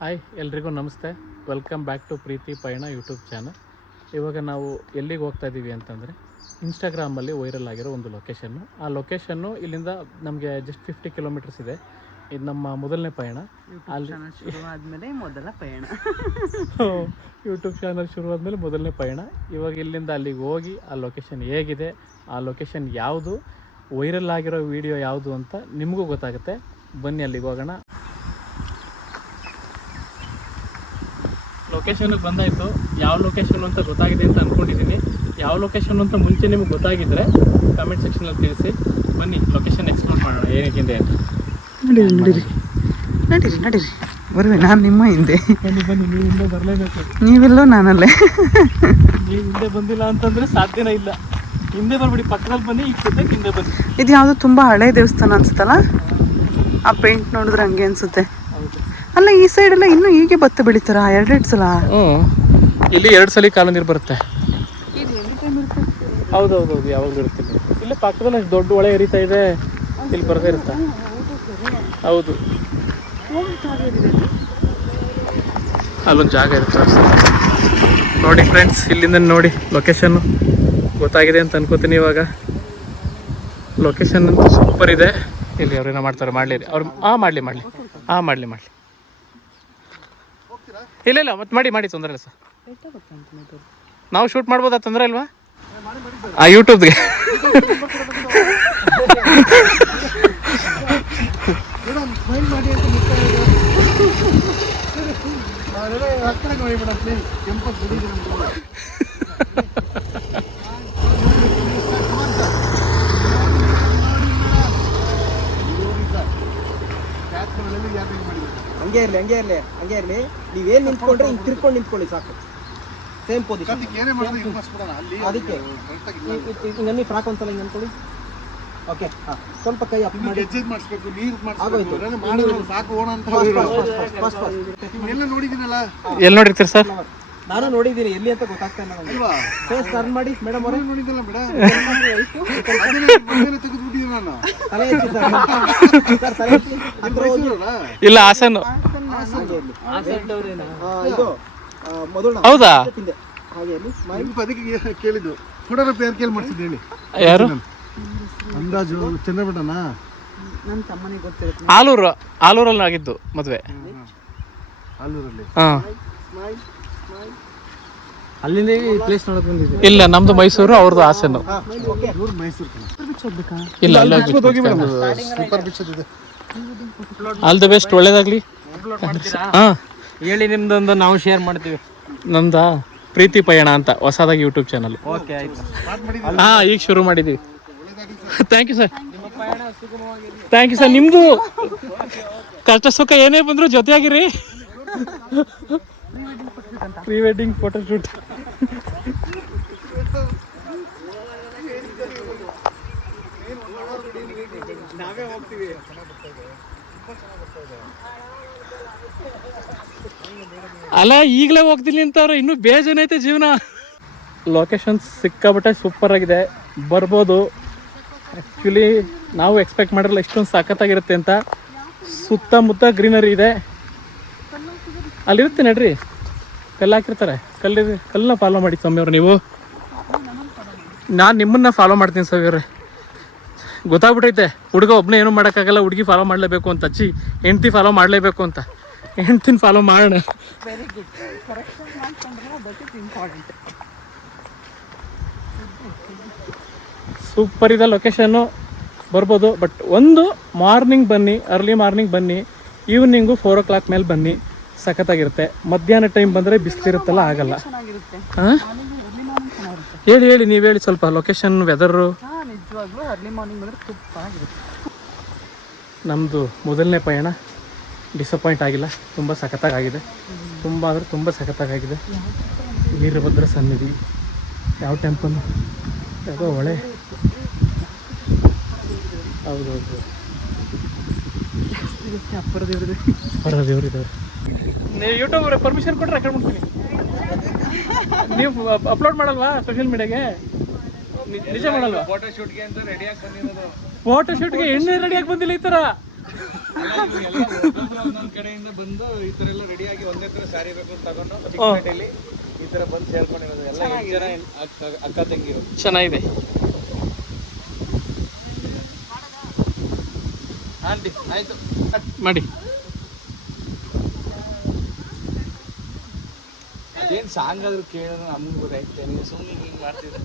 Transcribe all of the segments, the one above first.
Hi ಎಲ್ರಿಗೂ ನಮಸ್ತೆ. Welcome back to ಪ್ರೀತಿ ಪಯಣ ಯೂಟ್ಯೂಬ್ ಚಾನಲ್. ಇವಾಗ ನಾವು ಎಲ್ಲಿಗೆ ಹೋಗ್ತಾ ಇದ್ದೀವಿ ಅಂತಂದರೆ ಇನ್ಸ್ಟಾಗ್ರಾಮಲ್ಲಿ ವೈರಲ್ ಆಗಿರೋ ಒಂದು ಲೊಕೇಶನ್ನು. ಆ ಲೊಕೇಶನ್ನು ಇಲ್ಲಿಂದ ನಮಗೆ ಜಸ್ಟ್ 50 ಕಿಲೋಮೀಟರ್ಸ್ ಇದೆ. ಇದು ನಮ್ಮ ಮೊದಲನೇ ಪಯಣ. ಅಲ್ಲಿ ಶುರು ಆದಮೇಲೆ ಮೊದಲ ಪಯಣ. ಯೂಟ್ಯೂಬ್ ಚಾನಲ್ ಶುರು ಆದಮೇಲೆ ಮೊದಲನೇ ಪಯಣ. ಇವಾಗ ಇಲ್ಲಿಂದ ಅಲ್ಲಿಗೆ ಹೋಗಿ ಆ ಲೊಕೇಶನ್ ಹೇಗಿದೆ, ಆ ಲೊಕೇಶನ್ ಯಾವುದು, ವೈರಲ್ ಆಗಿರೋ ವಿಡಿಯೋ ಯಾವುದು ಅಂತ ನಿಮಗೂ ಗೊತ್ತಾಗುತ್ತೆ. ಬನ್ನಿ ಅಲ್ಲಿಗೆ ಹೋಗೋಣ. ಲೊಕೇಶನ್ಗೆ ಬಂದಾಯಿತು. ಯಾವ ಲೊಕೇಶನ್ ಅಂತ ಗೊತ್ತಾಗಿದೆ ಅಂತ ಅಂದ್ಕೊಂಡಿದ್ದೀನಿ. ಯಾವ ಲೊಕೇಶನ್ ಅಂತ ಮುಂಚೆ ನಿಮ್ಗೆ ಗೊತ್ತಾಗಿದ್ದರೆ ಕಮೆಂಟ್ ಸೆಕ್ಷನಲ್ಲಿ ತಿಳಿಸಿ. ಬನ್ನಿ ಲೊಕೇಶನ್ ಎಕ್ಸ್ಪ್ಲೋರ್ ಮಾಡೋಣ ಏನಿದೆ ಅಂತ. ನಡೀರಿ ಬರುವೆ, ನಾನು ನಿಮ್ಮ ಹಿಂದೆ. ಬನ್ನಿ ನೀವು ಹಿಂದೆ ಬರಲೇಬೇಕು. ನೀವೆಲ್ಲೋ ನಾನಲ್ಲೇ. ನೀವು ಹಿಂದೆ ಬಂದಿಲ್ಲ ಅಂತಂದರೆ ಸಾಧ್ಯನೇ ಇಲ್ಲ. ಹಿಂದೆ ಬರ್ಬಿಡಿ, ಪಕ್ಕದಲ್ಲಿ ಬನ್ನಿ, ಈಗ ಸದ್ಯಕ್ಕೆ ಹಿಂದೆ ಬನ್ನಿ. ಇದು ಯಾವುದೋ ತುಂಬ ಹಳೆ ದೇವಸ್ಥಾನ ಅನ್ಸುತ್ತಲ್ಲ, ಆ ಪೇಂಟ್ ನೋಡಿದ್ರೆ ಹಂಗೆ ಅನ್ಸುತ್ತೆ. ಹೌದು. ಅಲ್ಲ, ಈ ಸೈಡೆಲ್ಲ ಇನ್ನೂ ಹೀಗೆ ಭತ್ತ ಬೆಳಿತಾರ ಎರಡೆರಡು ಸಲ. ಇಲ್ಲಿ 2 ಸಲ ಕಾಲ ನೀರು ಬರುತ್ತೆ. ಹೌದೌದು, ಯಾವಾಗಲೂ ಇರುತ್ತೆ. ಇಲ್ಲೇ ಪಕ್ಕದಲ್ಲಿ ಅಷ್ಟು ದೊಡ್ಡ ಹೊಳೆ ಹರಿತಾ ಇದೆ, ಇಲ್ಲಿ ಬರದೇ ಇರುತ್ತಾ? ಹೌದು, ಅಲ್ಲೊಂದು ಜಾಗ ಇರುತ್ತೆ ನೋಡಿ ಫ್ರೆಂಡ್ಸ್. ಇಲ್ಲಿಂದ ನೋಡಿ ಲೊಕೇಶನ್ನು ಗೊತ್ತಾಗಿದೆ ಅಂತ ಅನ್ಕೋತೀನಿ. ಇವಾಗ ಲೊಕೇಶನ್ ಅಂತೂ ಸೂಪರ್ ಇದೆ. ಇಲ್ಲಿ ಅವ್ರೇನೋ ಮಾಡ್ತಾರೆ, ಮಾಡಲಿ ಅವ್ರು. ಮಾಡಲಿ ಇಲ್ಲ ಮತ್ತೆ ಮಾಡಿ ತೊಂದರೆ ಇಲ್ಲ ಸರ್. ನಾವು ಶೂಟ್ ಮಾಡ್ಬೋದಾ, ತೊಂದರೆ ಇಲ್ವಾ? ಯೂಟ್ಯೂಬ್ಗೆ ಹಂಗೆ ಇರಲಿ. ನೀವೇನು ನಿಂತ್ಕೊಂಡ್ರೆ ಹಿಂಗೆ ತಿರ್ಕೊಂಡು ನಿಂತ್ಕೊಳ್ಳಿ ಸಾಕು. Same position. ಅದಕ್ಕೆ ಹಿಂಗೆ ಫ್ರಾಕ್ ಒಂದ್ಸಲ ಹಿಂಗೆ ಅನ್ಕೊಳ್ಳಿ. ಓಕೆ, ಹಾಂ, ಸ್ವಲ್ಪ ಕೈ ಅಪ್ ಮಾಡಿ. ಎಲ್ಲಿ ನೋಡಿರ್ತೀರಿ ಸರ್? ನಾನು ನೋಡಿದ್ದೀನಿ, ಎಲ್ಲಿ ಅಂತ ಗೊತ್ತಾಗ್ತಾ ಇಲ್ಲ. ಫೇಸ್ ಟರ್ನ್ ಮಾಡಿ ಮೇಡಮ್ ಅವರೇ. ತಲೆ ಎತ್ತಿ ಸರ್, ತಲೆ ಎತ್ತಿ. ಇಲ್ಲ, ಹಾಸನ್. ಇದು ಮೊದಲು ಹೌದಾ? ಹಾಗೆ ಕೇಳಿದ್ದು ಫೋಟೋಗ್ರಾಫ್ ಯಾರು ಕೇಳಿ ಮಾಡಿಸಿದ್ದು ಹೇಳಿ? ಯಾರು? ಅಂದಾಜು ಚಂದ್ರಪಟ್ಟಣ. ನನ್ನ ತಮ್ಮನಿಗೆ ಗೊತ್ತಿರುತ್ತೆ. ಆಲೂರಲ್ಲಿ ಆಗಿದ್ದು ಮದುವೆ. ಆಲೂರಲ್ಲಿ. ಹಾಂ, ಅಲ್ಲಿಂದ ಪ್ಲೇಸ್ ನೋಡಕ್ ಬಂದಿದ್ದೆ. ಇಲ್ಲ, ನಮ್ದು ಮೈಸೂರು, ಅವ್ರದ್ದು ಹಾಸನ್ನು. ಮೈಸೂರು ಇಲ್ಲ, ಆಲ್ ದ ಬೆಸ್ಟ್, ಒಳ್ಳೇದಾಗ್ಲಿ. ಹಾಂ ಹೇಳಿ, ನಿಮ್ದೊಂದು ನಾವು ಶೇರ್ ಮಾಡ್ತೀವಿ. ನಮ್ದಾ ಪ್ರೀತಿ ಪಯಣ ಅಂತ ಹೊಸದಾಗಿ ಯೂಟ್ಯೂಬ್ ಚಾನಲ್. ಓಕೆ, ಆಯ್ತು. ಈಗ ಶುರು ಮಾಡಿದ್ದೀವಿ. Thank you sir. Thank you sir. ನಿಮ್ಮದು ಕಷ್ಟ ಸುಖ ಏನೇ ಬಂದರೂ ಜೊತೆಯಾಗಿರಿ. Pre wedding photo shoot. ಅಲ್ಲ, ಈಗಲೇ ಹೋಗ್ತೀನಿ ಅಂತವ್ರೆ, ಇನ್ನೂ ಬೇಜಾನೈತೆ ಜೀವನ. ಲೊಕೇಶನ್ ಸಿಕ್ಕಾಬಿಟ್ಟೆ ಸೂಪರ್ ಆಗಿದೆ, ಬರ್ಬೋದು. ಆ್ಯಕ್ಚುಲಿ ನಾವು ಎಕ್ಸ್ಪೆಕ್ಟ್ ಮಾಡಿರಲ್ಲ ಇಷ್ಟೊಂದು ಸಖತ್ತಾಗಿರುತ್ತೆ ಅಂತ. ಸುತ್ತಮುತ್ತ ಗ್ರೀನರಿ ಇದೆ. ಅಲ್ಲಿರುತ್ತೆ ನಡ್ರಿ, ಕಲ್ಲು ಹಾಕಿರ್ತಾರೆ. ಕಲ್ಲನ್ನ ಫಾಲೋ ಮಾಡಿ ಸ್ವಾಮಿಯವ್ರು. ನೀವು, ನಾನು ನಿಮ್ಮನ್ನ ಫಾಲೋ ಮಾಡ್ತೀನಿ ಸ್ವಾಮಿಯವ್ರೆ. ಗೊತ್ತಾಗ್ಬಿಟ್ಟೈತೆ, ಹುಡುಗ ಒಬ್ಬನೇ ಏನೂ ಮಾಡೋಕ್ಕಾಗಲ್ಲ, ಹುಡುಗಿ ಫಾಲೋ ಮಾಡಲೇಬೇಕು ಅಂತ. ಹೆಂಡ್ತಿ ಫಾಲೋ ಮಾಡಲೇಬೇಕು ಅಂತ. ಹೆಂಡ್ತಿನ ಫಾಲೋ ಮಾಡೋಣ. Very good. ಕರೆಕ್ಷನ್ ಮಾಡ್ಕೊಂಡ್ರೆ ದಟ್ ಇಸ್ ಇಂಪಾರ್ಟೆಂಟ್. ಸೂಪರ್ ಇದೆ ಲೊಕೇಶನ್ನು, ಬರ್ಬೋದು. ಬಟ್ ಒಂದು ಮಾರ್ನಿಂಗ್ ಬನ್ನಿ, ಅರ್ಲಿ ಮಾರ್ನಿಂಗ್ ಬನ್ನಿ. ಈವ್ನಿಂಗು 4 o'clock ಮೇಲೆ ಬನ್ನಿ, ಸಖತ್ತಾಗಿರುತ್ತೆ. ಮಧ್ಯಾಹ್ನ ಟೈಮ್ ಬಂದರೆ ಬಿಸಿಲಿರುತ್ತಲ್ಲ, ಆಗಲ್ಲ. ಹಾಂ, ಹೇಳಿ ನೀವು ಹೇಳಿ ಸ್ವಲ್ಪ ಲೊಕೇಶನ್, ವೆದರು. ನಿಜವಾಗ್ಲೂ ಅರ್ಲಿ ಮಾರ್ನಿಂಗ್ ಬಂದರೆ ಸೂಪರಾಗಿರುತ್ತೆ. ನಮ್ಮದು ಮೊದಲನೇ ಪಯಣ ಡಿಸಪಾಯಿಂಟ್ ಆಗಿಲ್ಲ, ತುಂಬ ಸಖತ್ತಾಗಿದೆ. ತುಂಬ ಅಂದರೆ ತುಂಬ ಸಖತ್ತಾಗಿದೆ. ವೀರಭದ್ರ ಸನ್ನಿಧಿ, ಯಾವ ಟೆಂಪಲ್, ಯಾವುದೋ ಹೊಳೆ. ಹೌದೌದು, ಅಪ್ಪರ ದೇವ್ರಿದ್ದಾರೆ. ನೀವು ಯೂಟ್ಯೂಬ್ ಪರ್ಮಿಷನ್ ಕೊಟ್ಟರೆ ರೆಕಾರ್ಡ್ ಮಾಡ್ತೀನಿ. ನೀವು ಅಪ್ಲೋಡ್ ಮಾಡಲ್ವಾ ಸೋಷಿಯಲ್ ಮೀಡಿಯಾಗೆ? ನಿಜ ಮಾಡಲ್ವಾ? ಫೋಟೋ ಶೂಟ್ಗೆ ಹೆಣ್ಣು ರೆಡಿಯಾಗಿ ಬಂದಿಲ್ಲ ಈ ಥರ. ಒಂದೊಂದ್ ಕಡೆಯಿಂದ ಬಂದು ಈ ತರ ಎಲ್ಲ ರೆಡಿಯಾಗಿ ಒಂದೇ ತರ ಸ್ಯಾರಿ ಬೇಕು ಅಂತ ತಗೊಂಡು ಚಿಕ್ಕಪೇಟೆಯಲ್ಲಿ ಈ ತರ ಬಂದು ಸೇರ್ಕೊಂಡಿರೋದು ಎಲ್ಲ 8 ಜನ ಅಕ್ಕ ತಂಗಿರು. ಚೆನ್ನಾಗಿದೆ. ಆಂಟಿ ಆಯ್ತು ಮಾಡಿ. ಅದೇನು ಸಾಂಗ್ ಆದ್ರೂ ಕೇಳಿದ್ರೆ ನಮ್ಗೆ ಗೊತ್ತಾಯ್ತು. ನೀವು ಸುಮ್ಮನೆ ಹಿಂಗೆ ಮಾಡ್ತಿದ್ರೆ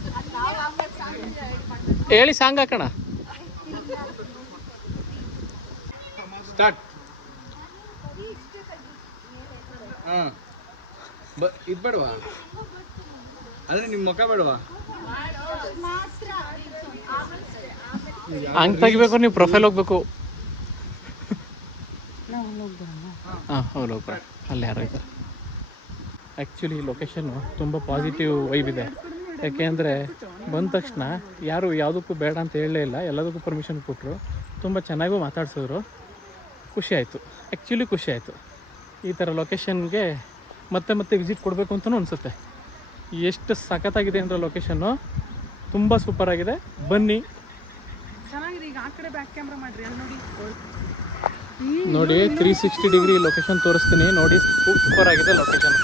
ಹೇಳಿ ಸಾಂಗ್ ಹಾಕೋಣ. ಸ್ಟಾರ್ಟ್. ಹಾಂ ಇದು ಬೇಡವಾ? ಅಂದರೆ ನಿಮ್ಮ ಮುಖ ಬೇಡವಾ? ಹಂಗೆ ತೆಗಿಬೇಕು, ನೀವು ಪ್ರೊಫೈಲ್ ಹೋಗ್ಬೇಕು. ಹಾಂ ಹೌದು ಹೋಗ್ಬೇಡ, ಅಲ್ಲಿ ಯಾರು ಇದ್ದಾರೆ. ಆ್ಯಕ್ಚುಲಿ ಲೊಕೇಶನ್ನು ತುಂಬ ಪಾಸಿಟಿವ್ ವೈಬ್ ಇದೆ. ಯಾಕೆಂದರೆ ಬಂದ ತಕ್ಷಣ ಯಾರು ಯಾವುದಕ್ಕೂ ಬೇಡ ಅಂತ ಹೇಳಲೇ ಇಲ್ಲ, ಎಲ್ಲದಕ್ಕೂ ಪರ್ಮಿಷನ್ ಕೊಟ್ಟರು. ತುಂಬ ಚೆನ್ನಾಗೂ ಮಾತಾಡ್ಸಿದ್ರು. ಖುಷಿ ಆಯಿತು, ಆ್ಯಕ್ಚುಲಿ ಖುಷಿ ಆಯಿತು. ಈ ಥರ ಲೊಕೇಶನ್ಗೆ ಮತ್ತೆ ಮತ್ತೆ ವಿಸಿಟ್ ಕೊಡಬೇಕು ಅಂತಲೂ ಅನಿಸುತ್ತೆ. ಎಷ್ಟು ಸಖತ್ತಾಗಿದೆ ಅಂದರೆ ಲೊಕೇಶನ್ನು ತುಂಬ ಸೂಪರಾಗಿದೆ. ಬನ್ನಿ ಚೆನ್ನಾಗಿದೆ. ಈಗ ಆ ಕಡೆ ಬ್ಯಾಕ್ ಕ್ಯಾಮ್ರಾ ಮಾಡ್ರಿ, ಅಲ್ಲಿ ನೋಡಿ 360 ಡಿಗ್ರಿ ಲೊಕೇಶನ್ ತೋರಿಸ್ತೀನಿ ನೋಡಿ. ಸೂಪರಾಗಿದೆ ಲೊಕೇಶನ್.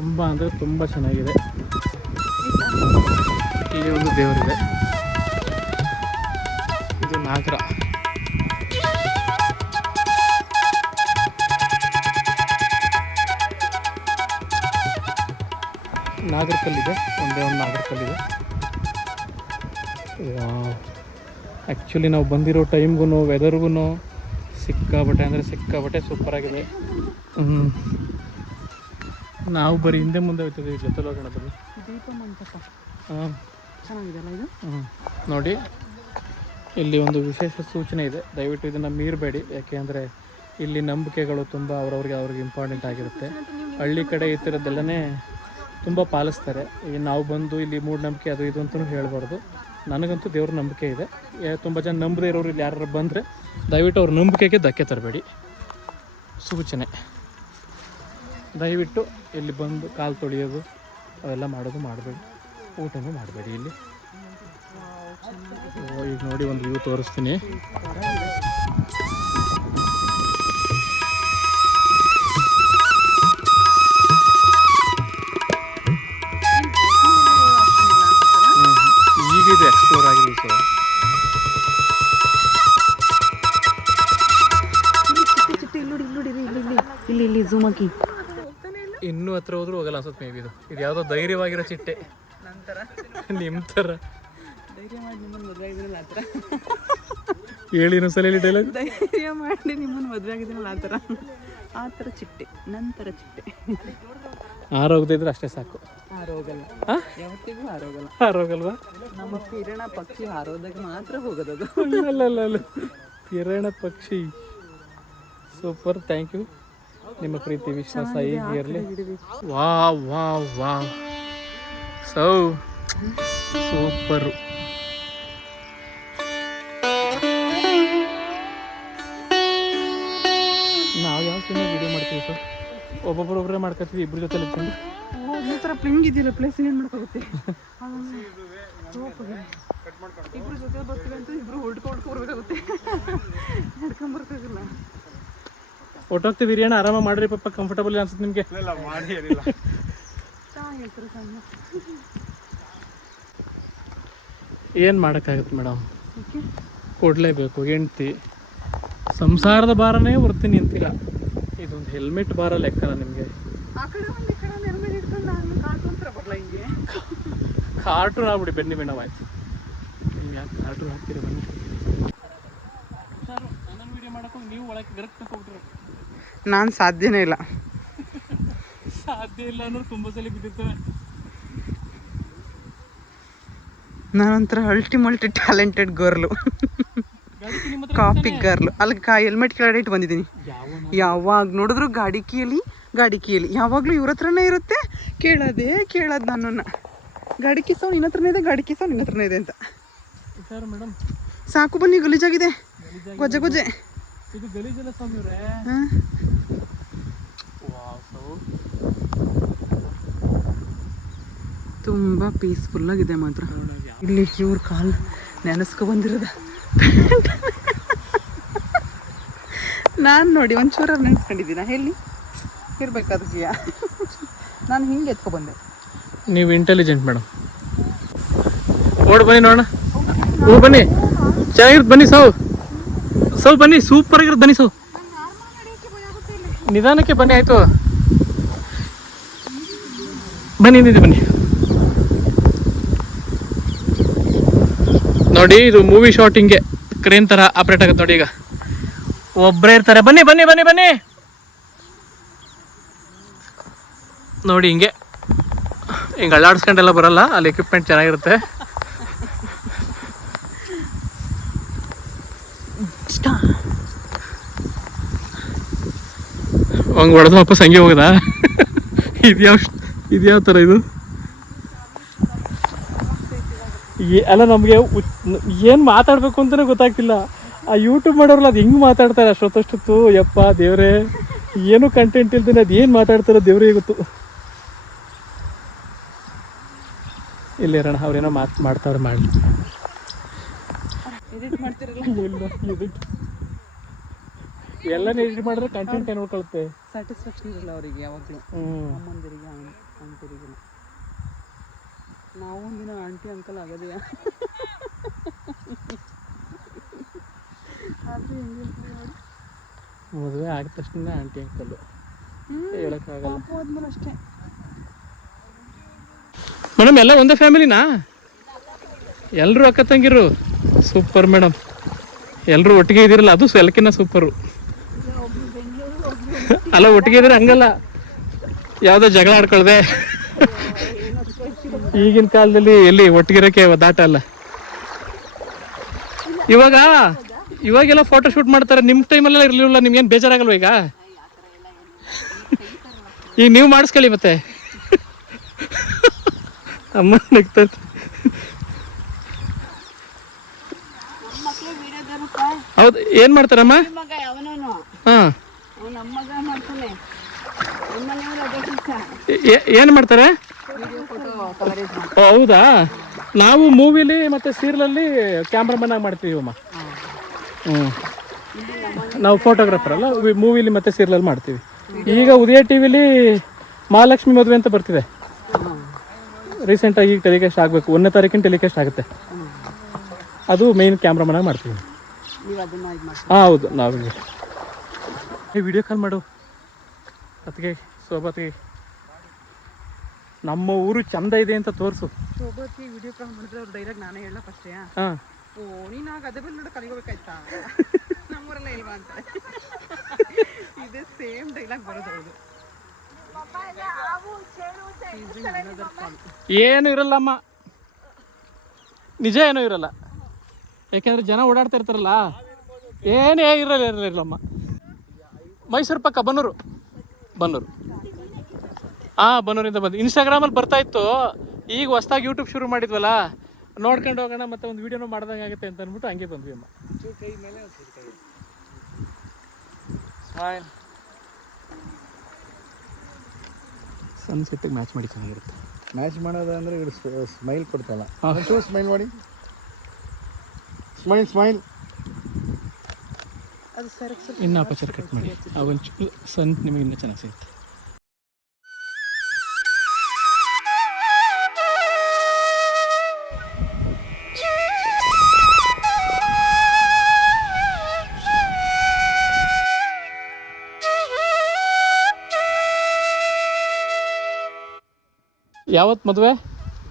ತುಂಬ ಅಂದರೆ ತುಂಬ ಚೆನ್ನಾಗಿದೆ. ಇಲ್ಲಿ ಒಂದು ದೇವರಿದೆ, ಇದು ನಾಗರ. ನಾಗರಕಲ್ಲಿದೆ, ಒಂದೇ ಒಂದು ನಾಗರಕಲ್ಲಿದೆ. ಆ್ಯಕ್ಚುಲಿ ನಾವು ಬಂದಿರೋ ಟೈಮ್ಗೂ ವೆದರ್ಗೂ ಸಿಕ್ಕಾಬಟ್ಟೆ ಅಂದರೆ ಸಿಕ್ಕಾಬಟ್ಟೆ ಸೂಪರಾಗಿದೆ. ನಾವು ಬರೀ ಹಿಂದೆ ಮುಂದೆ ಹೋಗ್ತಿದ್ದೀವಿ, ಜೊತೆಲಿ ಹೋಗೋಣ ಬನ್ನಿ. ದೀಪ ಮಂಟಪ ಹಾಂ ಚೆನ್ನಾಗಿದೆಲ್ಲ ಇದು. ನೋಡಿ ಇಲ್ಲಿ ಒಂದು ವಿಶೇಷ ಸೂಚನೆ ಇದೆ, ದಯವಿಟ್ಟು ಇದನ್ನು ಮೀರಬೇಡಿ. ಯಾಕೆ ಅಂದರೆ ಇಲ್ಲಿ ನಂಬಿಕೆಗಳು ತುಂಬ ಅವ್ರಿಗೆ ಇಂಪಾರ್ಟೆಂಟ್ ಆಗಿರುತ್ತೆ. ಹಳ್ಳಿ ಕಡೆ ಈ ಥರದ್ದೆಲ್ಲನೇ ತುಂಬ ಪಾಲಿಸ್ತಾರೆ. ಈಗ ನಾವು ಬಂದು ಇಲ್ಲಿ ಮೂಢನಂಬಿಕೆ ಅದು ಇದು ಅಂತಲೂ ಹೇಳ್ಬಾರ್ದು. ನನಗಂತೂ ದೇವ್ರ ನಂಬಿಕೆ ಇದೆ. ತುಂಬ ಜನ ನಂಬದೇ ಇರೋರು ಇಲ್ಲಿ ಯಾರು ಬಂದರೆ ದಯವಿಟ್ಟು ಅವ್ರ ನಂಬಿಕೆಗೆ ಧಕ್ಕೆ ತರಬೇಡಿ. ಸೂಚನೆ, ದಯವಿಟ್ಟು ಇಲ್ಲಿ ಬಂದು ಕಾಲು ತೊಳೆಯೋದು ಅವೆಲ್ಲ ಮಾಡಬೇಡಿ. ಊಟನೂ ಮಾಡಬೇಡಿ ಇಲ್ಲಿ. ಈಗ ನೋಡಿ ಒಂದು ವ್ಯೂ ತೋರಿಸ್ತೀನಿ. ಈಗಿದೆ ಎಕ್ಸ್ಪ್ಲೋರ್ ಆಗಿದೆ ಸರ್. ಇಲ್ಲಿ ಝೂಮ್ ಹಾಕಿ. ಇನ್ನೂ ಹತ್ರ ಹೋದ್ರೂ ಹೋಗಲ್ಲ ಅನ್ಸುತ್ತೆ. ಮೇ ಬಿ ಇದು ಯಾವುದೋ ಧೈರ್ಯವಾಗಿರೋ ಚಿಟ್ಟೆ ನಿಮ್ಮ ಥರ. ಧೈರ್ಯ ಮಾಡಿ ನಿಮ್ಮನ್ನು ಮದುವೆ ಆಗಿದ್ದೀನಲ್ಲ ಆ ಥರ. ಹೇಳಿ ಇನ್ನೊಂದ್ಸಲ ಹೇಳಿ ಡೈಲಾಗ್. ಧೈರ್ಯ ಮಾಡಿ ನಿಮ್ಮನ್ನು ಮದುವೆ ಆಗಿದ್ದೀನಲ್ಲ ಆ ಥರ ಚಿಟ್ಟೆ, ನಂತರ ಚಿಟ್ಟೆ. ಆರೋಗ್ಯದಿದ್ರೆ ಅಷ್ಟೇ ಸಾಕು. ಹಾರೋಗಲ್ಲ, ಯಾವತ್ತಿಗೂ ಹಾರೋಗಲ್ಲ. ಆರೋಗಲ್ವಾ? ನಮ್ಮ ಕಿರಣ ಪಕ್ಷಿ ಹಾರೋದಾಗ ಮಾತ್ರ ಹೋಗೋದದು. ಅಲ್ಲ ಕಿರಣ ಪಕ್ಷಿ. Super, thank you. ನಿಮ್ಮ ಪ್ರೀತಿ ವಿಶ್ವಾಸ ಹೀಗೆ ಇರಲಿ. Wow super. ನಾವು ಯಾವ ಸಿನಿಮಾ ವಿಡಿಯೋ ಮಾಡ್ತೀವಿ ಸರ್? ಒಬ್ಬೊಬ್ಬರೊಬ್ಬರೇ ಮಾಡ್ಕೊತೀವಿ, ಇಬ್ಬರ ಜೊತೆ ಇಟ್ಕೊಂಡು. ಈ ಥರ ಪ್ಲಿಂಗ್ ಇದೆಯಲ್ಲ, ಪ್ಲೇಸ್ ಏನು ಮಾಡ್ಕೋಗುತ್ತೆ. ಇಬ್ರು ಜೊತೆ ಬರ್ತೀವಿ ಅಂತ ಇಬ್ರು ಹೊಡ್ಕೊಬರ್ಬೇಕಾಗುತ್ತೆ, ನಡ್ಕೊಂಬರ್ಕಾಗಲ್ಲ. ಹೊಟ್ಟೋಗ್ತೀವಿ ಹಿರಿಯಣ್ಣ, ಆರಾಮ ಮಾಡ್ರಿ ಪಾಪ. ಕಂಫರ್ಟಬಲ್ ಅನ್ಸುತ್ತೆ ನಿಮಗೆ? ಮಾಡಿ ಏನಿಲ್ಲ. ಹೇಳ್ತಾರೆ ಸಣ್ಣ. ಏನು ಮಾಡೋಕ್ಕಾಗುತ್ತೆ ಮೇಡಮ್, ಕೊಡಲೇಬೇಕು. ಹೆಂಡ್ತಿ ಸಂಸಾರದ ಭಾರನೇ ಹೊರ್ತೀನಿ ಅಂತಿಲ್ಲ. ಇದೊಂದು ಹೆಲ್ಮೆಟ್ ಭಾರ ಲೆಕ್ಕಲ್ಲ ನಿಮಗೆ. ಆ ಕಡೆ ಒಂದು ಈ ಕಡೆ ಒಂದು ಹೆಲ್ಮೆಟ್ ಇಟ್ಕೊಂಡು ನಾನು ಕಾಣ್ಕೊಂತರ ಬರಲ್ಲ ಹಿಂಗೆ. ಕಾರ್ಟೂನ್ ಆಗ್ಬಿಡಿ ಬನ್ನಿ ಮೇಡಮ್. ಆಯ್ತು, ನಿಮ್ಗೆ ಯಾಕೆ ಕಾರ್ಟೂನ್ ಹಾಕ್ತೀರಿ ಬನ್ನಿ ಸರ್. ನನ್ನ ವೀಡಿಯೋ ಮಾಡೋಕೆ ನೀವು ಒಳಗೆ ಗರಕ್ ಹೋಗ್ಬಿಟ್ರೆ ನಾನು ಸಾಧ್ಯನೇ ಇಲ್ಲ. ಸಾಧ್ಯ ಇಲ್ಲ ಅನ್ನೋದು ತುಂಬ ಸಲ ಬಿದ್ದಿರ್ತವೆ. ನಾನೊಂಥರ ultimate talented girl, copy girl. ಅಲ್ಲಿ ಹೆಲ್ಮೆಟ್ ಕೆಳಗಡೆ ಇಟ್ಟು ಬಂದಿದ್ದೀನಿ. ಯಾವಾಗ ನೋಡಿದ್ರು ಗಾಡಿ ಕೀಲಿ ಗಾಡಿ ಕೀಲಿ ಯಾವಾಗಲೂ ಇವ್ರ ಹತ್ರನೇ ಇರುತ್ತೆ. ಕೇಳೋದು ನನ್ನನ್ನು, ಗಾಡಿ ಕಿಸವ್ ನಿನ್ನ ಹತ್ರನೇ ಇದೆ, ಗಾಡಿ ಕಿಸವ್ ನಿನ್ನ ಹತ್ರನೇ ಇದೆ ಅಂತ. ಮೇಡಮ್ ಸಾಕು ಬನ್ನಿ, ಗಲೀಜಾಗಿದೆ, ಗೊಜ್ಜೆ. ಇದು ಗಲೀಜಲ್ಲ ಸ್ವಾಮಿ ಅವರೇ. ಹಾಂ, ತುಂಬ ಪೀಸ್ಫುಲ್ಲಾಗಿದೆ ಮಾತ್ರ. ಇಲ್ಲಿ ಇವ್ರ ಕಾಲು ನೆನೆಸ್ಕೊ ಬಂದಿರೋದ ನಾನು ನೋಡಿ ಒಂಚೂರ ನೆನೆಸ್ಕೊಂಡಿದ್ದೀನ ಹೇಳಿ ಇರ್ಬೇಕಾದಕ್ಕೆ ನಾನು ಹಿಂಗೆ ಎತ್ಕೊಬಂದೆ. ನೀವು ಇಂಟೆಲಿಜೆಂಟ್ ಮೇಡಮ್. ಓಡ್ ಬನ್ನಿ ನೋಡೋಣ. ಬನ್ನಿ, ಚೆನ್ನಾಗಿರುತ್ತೆ ಬನ್ನಿ. ಸೌ ಬನ್ನಿ, ಸೂಪರ್ ಆಗಿರುತ್ತೆ ಬನ್ನಿ. ನಿಧಾನಕ್ಕೆ ಬನ್ನಿ, ಆಯ್ತು ಬನ್ನಿ ಬನ್ನಿ. ನೋಡಿ ಇದು ಮೂವಿ ಶಾಟಿಂಗ್ಗೆ ಕ್ರೇನ್ ಥರ ಆಪ್ರೇಟ್ ಆಗುತ್ತೆ ನೋಡಿ. ಈಗ ಒಬ್ಬರೇ ಇರ್ತಾರೆ. ಬನ್ನಿ ಬನ್ನಿ ಬನ್ನಿ ಬನ್ನಿ ನೋಡಿ, ಹಿಂಗೆ ಅಳ್ಳಾಡ್ಸ್ಕೊಂಡೆಲ್ಲ ಬರಲ್ಲ, ಅಲ್ಲಿ ಎಕ್ವಿಪ್ಮೆಂಟ್ ಚೆನ್ನಾಗಿರುತ್ತೆ. ಹಂಗೆ ಹೊಡೆದು ವಾಪಸ್ ಹಂಗೆ ಹೋಗದ. ಇದ್ಯಾವ ಥರ ಇದು? ಅಲ್ಲ, ನಮಗೆ ಏನು ಮಾತಾಡಬೇಕು ಅಂತಲೇ ಗೊತ್ತಾಗ್ತಿಲ್ಲ. ಆ ಯೂಟ್ಯೂಬ್ ಮಾಡೋರಲ್ಲ ಅದು ಹೆಂಗೆ ಮಾತಾಡ್ತಾರೆ ಅಷ್ಟೊತ್ತಷ್ಟು. ಯಪ್ಪ ದೇವ್ರೇ, ಏನು ಕಂಟೆಂಟ್ ಇಲ್ದೇನೆ ಅದು ಏನು ಮಾತಾಡ್ತಾರೋ ದೇವ್ರಿಗೆ ಗೊತ್ತು. ಇಲ್ಲಿರೋಣ, ಅವ್ರೇನೋ ಮಾಡ್ತಾವ್ರೆ ಮಾಡಲಿ. ಎಲ್ಲನೇ ಎಡಿಟ್ ಮಾಡಿದ್ರೆ ಕಂಟೆಂಟ್ ಏನು ಉಳ್ಕೊಳುತ್ತೆ. ಸ್ಯಾಟಿಸ್ಫ್ಯಾಕ್ಷನ್ ಇರಲ್ಲ ಅವರಿಗೆ ಯಾವಾಗಲೂ. ಅಮ್ಮಂದಿರಿಗೆ ಆಂಟಿರಿಗೆ ನಾವು ಒಂದಿನ ಆಂಟಿ ಅಂಕಲ್ ಆಗೋದಿಲ್ಲ. ಮದುವೆ ಆಗಿದ ತಕ್ಷಣ ಆಂಟಿ ಅಂಕಲ್ಲು ಹೇಳೋಕ್ಕಾಗಲ್ಲ. ಹೋದ್ಮೇಲೆ ಅಷ್ಟೇ. ಮೇಡಮ್ ಎಲ್ಲ ಒಂದೇ ಫ್ಯಾಮಿಲಿನಾ? ಎಲ್ಲರೂ ಅಕ್ಕ ತಂಗಿರು? ಸೂಪರ್ ಮೇಡಮ್, ಎಲ್ಲರೂ ಒಟ್ಟಿಗೆ ಇದ್ದೀರಲ್ಲ, ಅದು ಎಲ್ಲಕ್ಕಿನ್ನ ಸೂಪರು. ಅಲ್ಲ, ಒಟ್ಟಿಗೆ ಇದ್ರೆ ಹಂಗಲ್ಲ, ಯಾವುದೋ ಜಗಳ ಆಡ್ಕೊಳ್ದೆ. ಈಗಿನ ಕಾಲದಲ್ಲಿ ಎಲ್ಲಿ ಒಟ್ಟಿಗಿರೋಕ್ಕೆ ದಾಟ ಅಲ್ಲ. ಇವಾಗೆಲ್ಲ ಫೋಟೋ ಶೂಟ್ ಮಾಡ್ತಾರೆ. ನಿಮ್ಮ ಟೈಮಲ್ಲೆಲ್ಲ ಇರಲಿಲ್ಲ, ನಿಮ್ಗೇನು ಬೇಜಾರಾಗಲ್ವ? ಈಗ ನೀವು ಮಾಡಿಸ್ಕೊಳ್ಳಿ ಮತ್ತೆ. ಅಮ್ಮ ನಗ್ತಾರೆ. ಹೌದು, ಏನು ಮಾಡ್ತಾರಮ್ಮ? ಹಾಂ, ಏನು ಮಾಡ್ತಾರೆ? ಹೌದಾ? ನಾವು ಮೂವಿಲಿ ಮತ್ತು ಸೀರಿಯಲಲ್ಲಿ ಕ್ಯಾಮ್ರಾಮನ್ ಆಗಿ ಮಾಡ್ತೀವಿ ಅಮ್ಮ. ನಾವು ಫೋಟೋಗ್ರಾಫರ್ ಅಲ್ಲ, ಮೂವಿಲಿ ಮತ್ತು ಸೀರಿಯಲಲ್ಲಿ ಮಾಡ್ತೀವಿ. ಈಗ ಉದಯ ಟಿ ವಿಲಿ ಮಹಾಲಕ್ಷ್ಮಿ ಮದುವೆ ಅಂತ ಬರ್ತಿದೆ. ರೀಸೆಂಟಾಗಿ ಈಗ ಟೆಲಿಕಾಸ್ಟ್ ಆಗಬೇಕು, 1ನೇ ತಾರೀಕಿನ ಟೆಲಿಕಾಸ್ಟ್ ಆಗುತ್ತೆ. ಅದು ಮೇನ್ ಕ್ಯಾಮ್ರಾಮನ್ ಆಗಿ ಮಾಡ್ತೀವಿ. ಹಾಂ ಹೌದು, ನಾವು ವಿಡಿಯೋ ಕಾಲ್ ಮಾಡು ಅದಕ್ಕೆ. ಸೋಬತ್ತಿಗೆ ನಮ್ಮ ಊರು ಚಂದ ಇದೆ ಅಂತ ತೋರಿಸು. ಶೋಭಾಕ್ಕೆ ವಿಡಿಯೋ ಕಾಲ್ ಮಾಡಿದ್ರೆ ಅವ್ರ ಡೈಲಾಗ್ ನಾನೇ ಹೇಳ ಫಸ್ಟೇ. ಹಾಂ, ಓ ನೀನು ಆಗ ಅದೇ ಬಂದು ನೋಡಿ ಕಲಿಗೋಬೇಕಾಯ್ತಾ, ನಮ್ಮೂರೆಲ್ಲ ಇಲ್ವಾ ಅಂತ. ಇದೇ ಸೇಮ್ ಡೈಲಾಗ್ ಬರೋದು. ಹೌದು, ಏನು ಇರಲ್ಲಮ್ಮ, ನಿಜ ಏನೂ ಇರಲ್ಲ. ಯಾಕೆಂದರೆ ಜನ ಓಡಾಡ್ತಾ ಇರ್ತಾರಲ್ಲ, ಏನೇ ಇರಲ್ಲಮ್ಮ. ಮೈಸೂರು ಪಕ್ಕ ಬನ್ನೂರು. ಹಾಂ, ಬನ್ನೂರಿಂದ ಬಂದು ಇನ್ಸ್ಟಾಗ್ರಾಮಲ್ಲಿ ಬರ್ತಾಯಿತ್ತು. ಈಗ ಹೊಸ್ದಾಗಿ ಯೂಟ್ಯೂಬ್ ಶುರು ಮಾಡಿದ್ವಲ್ಲ, ನೋಡ್ಕೊಂಡು ಹೋಗೋಣ ಮತ್ತು ಒಂದು ವೀಡಿಯೋನೂ ಮಾಡ್ದಂಗೆ ಆಗುತ್ತೆ ಅಂತ ಅಂದ್ಬಿಟ್ಟು ಹಂಗೆ ಬಂದ್ವಿ ಅಮ್ಮ. ಸನ್ಸೆಟ್ಟಿಗೆ ಮ್ಯಾಚ್ ಮಾಡಿ ಚೆನ್ನಾಗಿರುತ್ತೆ. ಮ್ಯಾಚ್ ಮಾಡೋದಂದ್ರೆ ಇವ್ರು ಸ್ಮೈಲ್ ಕೊಡ್ತಲ್ಲ. ಸ್ಮೈಲ್ ಮಾಡಿ, ಸ್ಮೈಲ್. ಅದು ಸರ್ ಇನ್ನು ಅಪಚರ್ ಕಟ್ ಮಾಡಿ, ಒಂಚೂರು ಸನ್ ನಿಮಗೆ ಇನ್ನೂ ಚೆನ್ನಾಗಿ ಸಿಗುತ್ತೆ. ಯಾವತ್ತು ಮದುವೆ?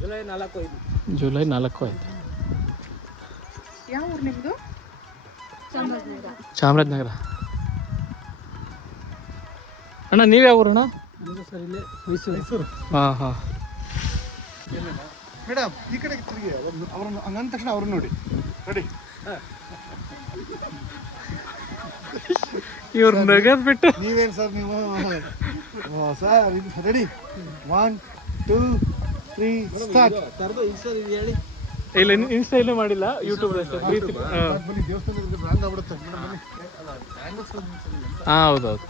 ಜುಲೈ 4 ಆಯ್ತು. ಯಾವ ಊರು ನಿಮ್ಮದು? ಚಾಮರಾಜನಗರ. ಅಣ್ಣ ನೀವು ಯಾವ ಊರಣ್ಣ? ಸರ್ ಇಲ್ಲೇ ಮೈಸೂರು. ಹಾಂ ಹಾಂ. ಮೇಡಮ್ ಈ ಕಡೆ ತಿರುಗಿ, ಅವ್ರನ್ನ ಹಂಗಂದ ತಕ್ಷಣ ಅವ್ರನ್ನ ನೋಡಿ ರೆಡಿ. ಇವ್ರು ನಗದ್ ಬಿಟ್ಟು ನೀವೇನು ಸರ್ ನೀವು ಸರ್ ರೆಡಿ 1 2 3 ಸ್ಟಾರ್ಟ್ ಸರ್ದು ಇನ್ಸ್ಟಾ ಹೇಳಿ. ಇಲ್ಲ ಇನ್ಸ್ಟಾ ಇಲ್ಲೂ ಮಾಡಿಲ್ಲ, ಯೂಟ್ಯೂಬ್ ಪ್ರೀತಿ. ಬನ್ನಿ ದೇವಸ್ಥಾನದಲ್ಲಿ ಬ್ರಾಂಡ್ ಆಗ್ಬಿಡುತ್ತೆ ಬನ್ನಿ. ಹಾಂ ಹೌದೌದು.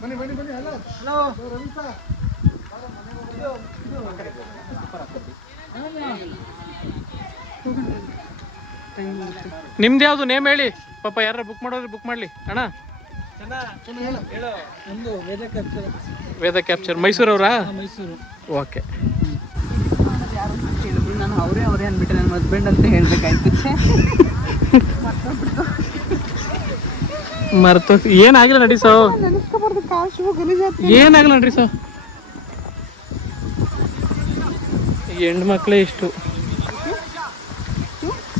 ಬನ್ನಿ ಬನ್ನಿ ಬನ್ನಿ. Hello hello Ravi sir. ನಿಮ್ದು ಯಾವುದು ನೇಮ್ ಹೇಳಿ ಪಾಪ, ಯಾರು ಬುಕ್ ಮಾಡೋದ್ರೆ ಬುಕ್ ಮಾಡಲಿ ಅಣ್ಣ. ಒಂದು ವೇದ ಕ್ಯಾಪ್ಚರ್ ಮೈಸೂರವ್ರಾ? ಮೈಸೂರು. ಓಕೆ. ಯಾರು ಅಂತ ಕೇಳಿದ್ರು, ನಾನು ಅವರೇ ಅಂದ್ಬಿಟ್ಟೆ, ನನ್ನ ಹಸ್ಬೆಂಡ್ ಅಂತ ಹೇಳ್ಬೇಕಾಯ್ತು. ಮರ್ತು ಏನಾಗಿಲ್ಲ ನಡಿ ಸೋ, ನೆನೆಸ್ಕೊಬಾರ್ದು, ಕಾಶು ಗಲೀಜಾತಿ. ಏನಾಗಲ್ಲ ನಡ್ರಿ ಸೋ. ಹೆಣ್ಮಕ್ಳೇ ಇಷ್ಟು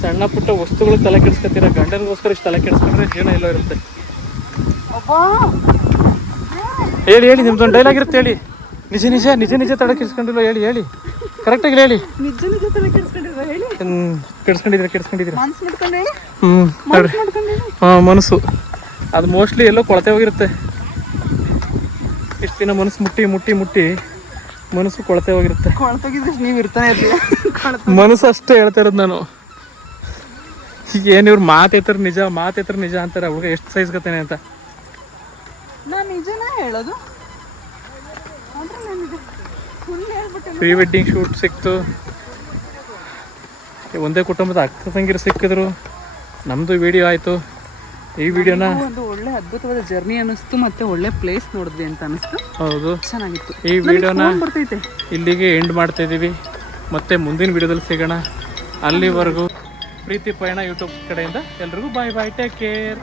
ಸಣ್ಣ ಪುಟ್ಟ ವಸ್ತುಗಳು ತಲೆ ಕೆಡಿಸ್ಕೊತೀರ, ಗಂಡನಿಗೋಸ್ಕರ ಇಷ್ಟು ತಲೆ ಕೆಡಿಸ್ಕೊಂಡ್ರೆ ಜೀವನ ಎಲ್ಲೋ ಇರುತ್ತೆ. ಹೇಳಿ ಹೇಳಿ, ನಿಮ್ದೊಂದು ಡೈಲಾಗ್ ಇರುತ್ತೆ ಹೇಳಿ. ನಿಜ ನಿಜ ನಿಜ ನಿಜ ತಲೆ ಕೆಡಿಸ್ಕೊಂಡಿಲ್ಲ, ಹೇಳಿ ಹೇಳಿ ಕರೆಕ್ಟಾಗಿ ಹೇಳಿ. ನಿಜ ನಿಜ ತಲೆ ಕೆಡಿಸ್ಕೊಂಡಿರೋ ಹೇಳಿ. ಕೆಡಿಸ್ಕೊಂಡಿದ್ದೀರ ಮನ್ಸು ಮಾಡ್ಕೊಂಡು ಹೇಳಿ. ನೋಡ್ರಿ. ಹಾಂ ಮನಸ್ಸು ಅದು ಮೋಸ್ಟ್ಲಿ ಎಲ್ಲೋ ಕೊಳತೆ ಹೋಗಿರುತ್ತೆ. ಇಷ್ಟು ದಿನ ಮನಸ್ಸು ಮುಟ್ಟಿ ಮುಟ್ಟಿ ಮುಟ್ಟಿ ಮನಸ್ಸು ಕೊಳತೆ ಹೋಗಿರುತ್ತೆ. ಕೊಳ್ತೋಗಿದ್ರೆ ನೀವು ಇರ್ತಾನೆ ಇರ್ತೀವಿ. ಮನಸ್ಸು ಅಷ್ಟೇ ಹೇಳ್ತಾ ಇರೋದು ನಾನು. ಏನು ಇವ್ರು ಮಾತೈತರ ನಿಜ ಅಂತಾರೆ. ಹುಡುಗ ಎಷ್ಟು ಸೈಜ್ ಗತ್ತೇನೆ ಅಂತ. ನಾನು ನಿಜನೇ ಹೇಳೋದು, ಅಂದ್ರೆ ನನಗೆ ಸುಳ್ಳು ಹೇಳ್ಬಿಟ್ಟೆ. ಪ್ರೀ ವೆಡ್ಡಿಂಗ್ ಶೂಟ್ ಸಿಕ್ತು, ಒಂದೇ ಕುಟುಂಬದ ಅಕ್ಕ ತಂಗಿರು ಸಿಕ್ಕಿದ್ರು, ನಮ್ಮದು ವಿಡಿಯೋ ಆಯಿತು. ಈ ವಿಡಿಯೋನ ಒಂದು ಒಳ್ಳೆ ಅದ್ಭುತವಾದ ಜರ್ನಿ ಅನ್ನಿಸ್ತು, ಮತ್ತೆ ಒಳ್ಳೆ ಪ್ಲೇಸ್ ನೋಡಿದ್ವಿ ಅಂತ ಅನಿಸ್ತು. ಹೌದು, ಚೆನ್ನಾಗಿತ್ತು. ಈ ವಿಡಿಯೋನ ಬರ್ತೈತೆ ಇಲ್ಲಿಗೆ ಎಂಡ್ ಮಾಡ್ತಾ ಇದ್ದೀವಿ. ಮತ್ತೆ ಮುಂದಿನ ವಿಡಿಯೋದಲ್ಲಿ ಸಿಗೋಣ. ಅಲ್ಲಿವರೆಗೂ ಪ್ರೀತಿ ಪಯಣ ಯೂಟ್ಯೂಬ್ ಕಡೆಯಿಂದ ಎಲ್ರಿಗೂ ಬಾಯ್ ಬಾಯ್, ಟೇಕ್ ಕೇರ್.